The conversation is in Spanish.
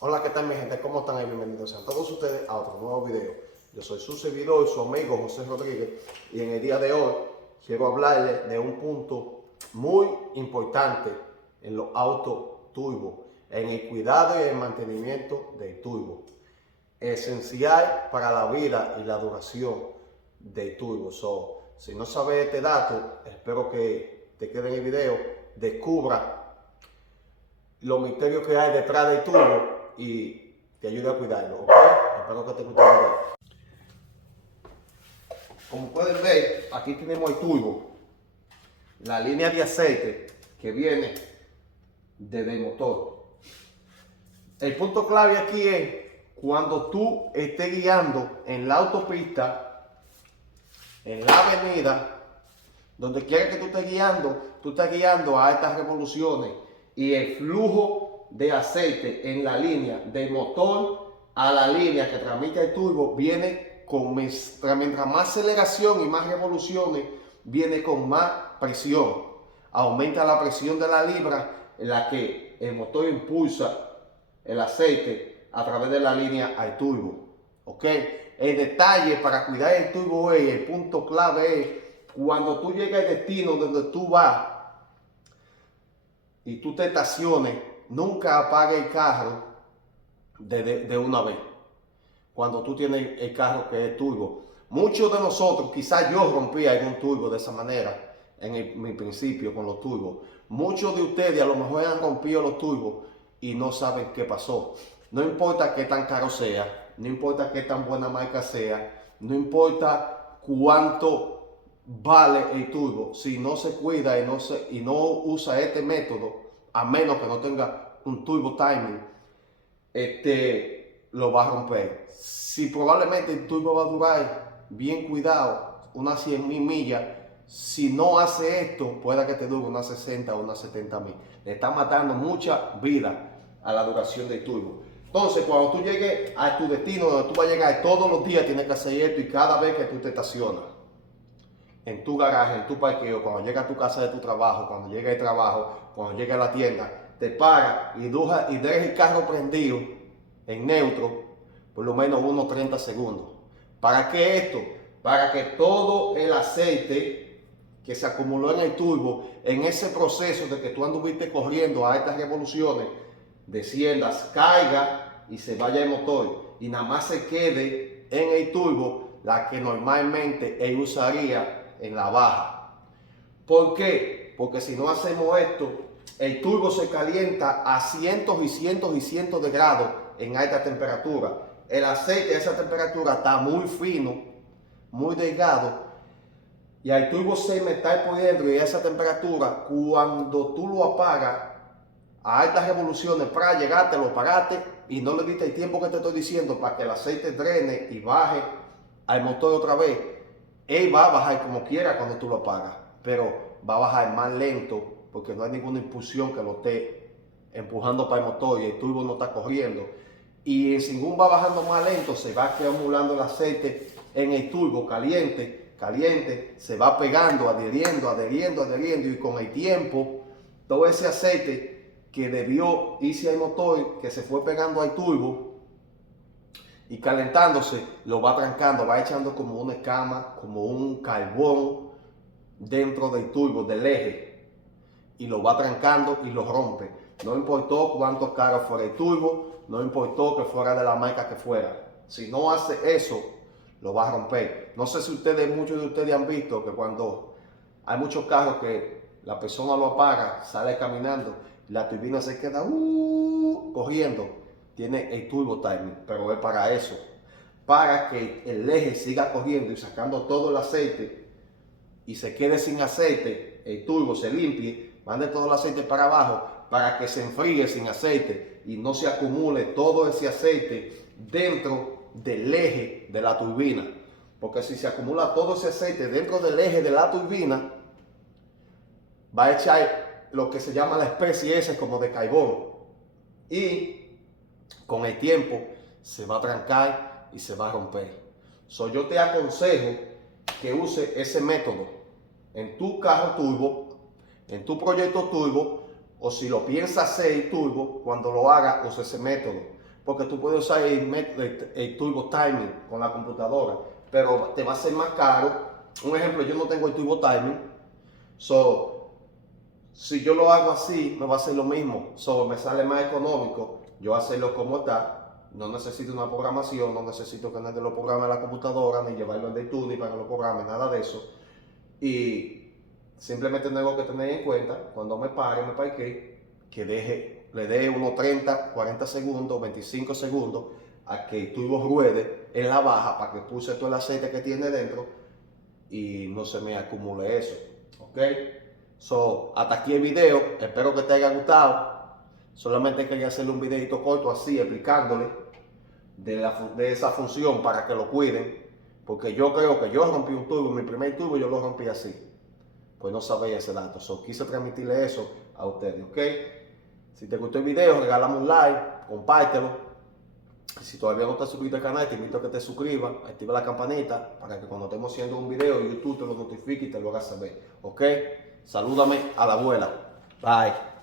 Hola, ¿qué tal mi gente? ¿Cómo están? Y bienvenidos a todos ustedes a otro nuevo video. Yo soy su servidor, su amigo José Rodríguez, y en el día de hoy quiero hablarles de un punto muy importante en los autos turbo, en el cuidado y el mantenimiento del turbo. Esencial para la vida y la duración del turbo. Si no sabes este dato, espero que te quede en el video, descubra los misterios que hay detrás del turbo y te ayude a cuidarlo, ¿ok? Espero que te guste el video. Como pueden ver, aquí tenemos el turbo, la línea de aceite que viene desde el motor. El punto clave aquí es cuando tú estés guiando en la autopista, en la avenida, donde quiera que tú estás guiando a altas revoluciones y el flujo de aceite en la línea del motor a la línea que transmite el turbo viene con, mientras más aceleración y más revoluciones, viene con más presión. Aumenta la presión de la libra en la que el motor impulsa el aceite a través de la línea al turbo. ¿Ok? El detalle para cuidar el turbo es, el punto clave es, cuando tú llegas al destino donde tú vas y tú te estaciones, nunca apague el carro de una vez. Cuando tú tienes el carro que es turbo. Muchos de nosotros, quizás yo rompía en un turbo de esa manera, mi principio con los turbos. Muchos de ustedes a lo mejor han rompido los turbos y no saben qué pasó. No importa qué tan caro sea, no importa qué tan buena marca sea, no importa cuánto vale el turbo, si no se cuida y no usa este método, a menos que no tenga un turbo timing, lo va a romper. Si probablemente el turbo va a durar bien cuidado unas 100,000 millas, si no hace esto, pueda que te dure unas 60 o unas 70,000. Le está matando mucha vida a la duración del turbo. Entonces, cuando tú llegues a tu destino, donde tú vas a llegar todos los días, tienes que hacer esto, y cada vez que tú te estacionas en tu garaje, en tu parqueo, cuando llegas a tu casa de tu trabajo, cuando llegas al trabajo, cuando llegas a la tienda, te paras y dejas el carro prendido en neutro por lo menos unos 30 segundos. ¿Para qué esto? Para que todo el aceite que se acumuló en el turbo, en ese proceso de que tú anduviste corriendo a estas revoluciones, desciendas, caiga y se vaya el motor y nada más se quede en el turbo la que normalmente él usaría en la baja. ¿Por qué? Porque si no hacemos esto, el turbo se calienta a cientos y cientos y cientos de grados en alta temperatura. El aceite a esa temperatura está muy fino, muy delgado, y al turbo se metal por dentro y a esa temperatura, cuando tú lo apagas a altas revoluciones para llegarte, lo apagaste y no le diste el tiempo que te estoy diciendo para que el aceite drene y baje al motor otra vez, él va a bajar como quiera cuando tú lo apagas, pero va a bajar más lento porque no hay ninguna impulsión que lo esté empujando para el motor y el turbo no está corriendo. Y según va bajando más lento, se va acumulando el aceite en el turbo caliente, se va pegando, adheriendo, y con el tiempo, todo ese aceite que debió irse al motor, que se fue pegando al turbo y calentándose, lo va trancando, va echando como una escama, como un carbón dentro del turbo, del eje, y lo va trancando y lo rompe. No importó cuánto caro fuera el turbo, no importó que fuera de la marca que fuera. Si no hace eso, lo va a romper. No sé si muchos de ustedes han visto que cuando hay muchos carros que la persona lo apaga, sale caminando, la turbina se queda corriendo, tiene el turbo timing, pero es para eso, para que el eje siga corriendo y sacando todo el aceite y se quede sin aceite, el turbo se limpie, mande todo el aceite para abajo, para que se enfríe sin aceite y no se acumule todo ese aceite dentro del eje de la turbina. Porque si se acumula todo ese aceite dentro del eje de la turbina, va a echar lo que se llama la especie esa como de carbón. Y con el tiempo se va a trancar y se va a romper. Yo te aconsejo que use ese método en tu carro turbo, en tu proyecto turbo, o si lo piensas hacer turbo, cuando lo haga, use ese método. porque tú puedes usar el turbo timing con la computadora, pero te va a ser más caro. Un ejemplo, yo no tengo el turbo timing, so, si yo lo hago así, me va a hacer lo mismo, so, me sale más económico yo hacerlo como está. No necesito una programación, no necesito que nadie lo programe en la computadora, ni llevarlo al iTunes para que lo programe, nada de eso. Y simplemente tengo que tener en cuenta, cuando me parque, que le dé unos 30, 40 segundos, 25 segundos a que el turbo ruede en la baja para que pulse todo el aceite que tiene dentro y no se me acumule eso. ¿Ok? So, hasta aquí el video, espero que te haya gustado. Solamente quería hacerle un videito corto así, explicándole de esa función para que lo cuiden. Porque yo creo que yo rompí un turbo, mi primer turbo yo lo rompí así. Pues no sabía ese dato. So, quise transmitirle eso a ustedes, ¿ok? Si te gustó el video, regálame un like, compártelo. Si todavía no te has suscrito al canal, te invito a que te suscribas, activa la campanita para que cuando estemos haciendo un video, YouTube te lo notifique y te lo haga saber, ¿ok? Salúdame a la abuela. Bye.